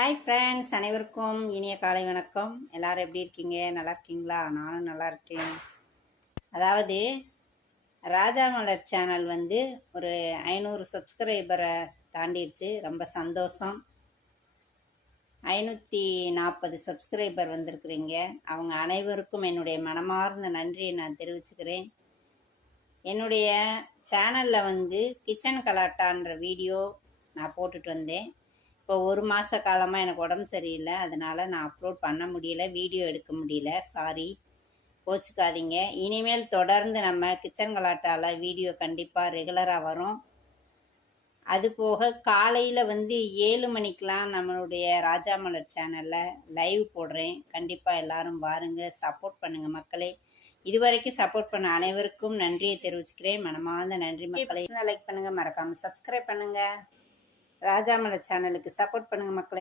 Hi friends, அனைவருக்கும் இனிய காலை வணக்கம். எல்லோரும் எப்படி இருக்கீங்க? நல்லா இருக்கீங்களா? நானும் நல்லா இருக்கேன். அதாவது ராஜா மலர் சேனல் ஒரு 500 சப்ஸ்கிரைபரை தாண்டிடுச்சு. ரொம்ப சந்தோஷம். 540 சப்ஸ்கிரைபர் வந்திருக்கிறீங்க. அவங்க அனைவருக்கும் என்னுடைய மனமார்ந்த நன்றியை நான் தெரிவிச்சுக்கிறேன். என்னுடைய சேனலில் கிச்சன் கலாட்டான்ற வீடியோ நான் போட்டுட்டு வந்தேன். இப்போ 1 மாத காலமாக எனக்கு உடம்பு சரியில்லை, அதனால் நான் அப்லோட் பண்ண முடியல, வீடியோ எடுக்க முடியல. சாரி, கோச்சிக்காதீங்க. இனிமேல் தொடர்ந்து நம்ம கிச்சன் கலாட்டாவில் வீடியோ கண்டிப்பாக ரெகுலராக வரும். அதுபோக காலையில் 7 மணிக்கெலாம் நம்மளுடைய ராஜா மலர் சேனலில் லைவ் போடுறேன். கண்டிப்பாக எல்லோரும் பாருங்கள், சப்போர்ட் பண்ணுங்கள் மக்களே. இதுவரைக்கும் சப்போர்ட் பண்ண அனைவருக்கும் நன்றியை தெரிவிச்சுக்கிறேன். மனமார்ந்த நன்றி மக்களே. லைக் பண்ணுங்கள், மறக்காமல் சப்ஸ்கிரைப் பண்ணுங்கள். ராஜா மலர் சேனலுக்கு சப்போர்ட் பண்ணுங்கள் மக்களே.